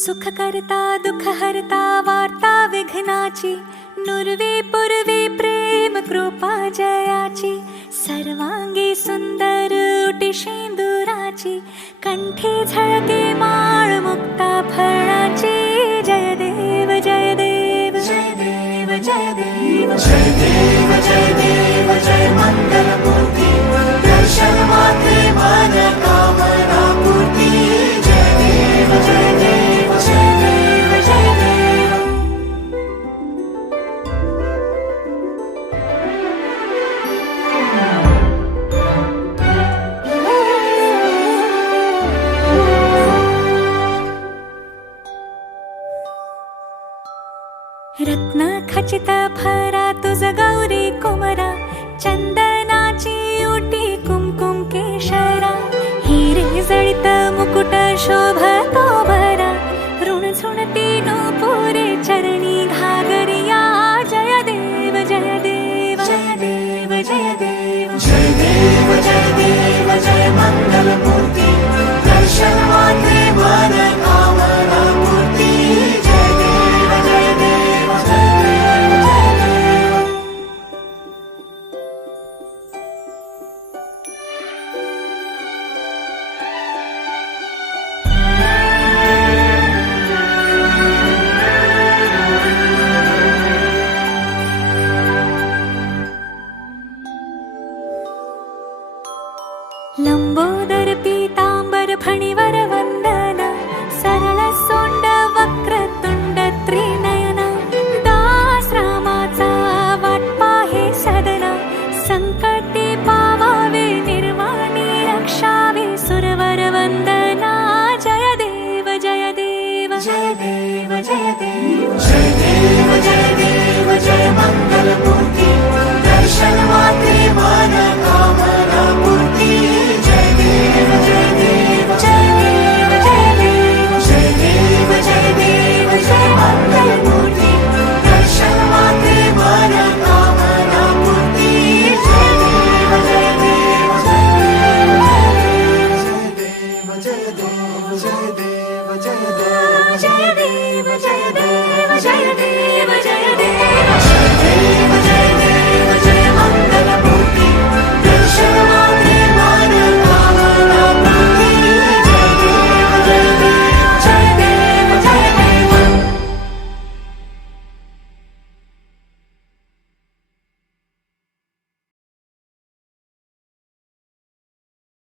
सुख करता दुःख हरता वार्ता विघ्नाची, नुरवे पुरवे प्रेम कृपा जयाची, सर्वांगी सुंदर उटी शेंदुराची, कंठी झळके माळ मुक्ता फळाची. जय देव जय देव जय देव जय देव जय देव जय देव जय मंगलमूर्ती, दर्शन मात्रे मन कामना पूर्ती. जय देव जय देव जय देव जय देव. रत्न खचित भरा तुझ गौरी कुमरा, चंदनाची उटी कुमकुम केशरा, हिरे जळित मुकुट शोभतो भरा, ऋण झुणती नूपुरे चरणी घागरिया. जय देव जय देव जय देव जय देव जय देव जय देव जय मंगलमूर्ती, दर्शन मात्रे मन कामना पूर्ती. जय देव जय देव जय देव जय देव. लंबोदर पीतांबर फणी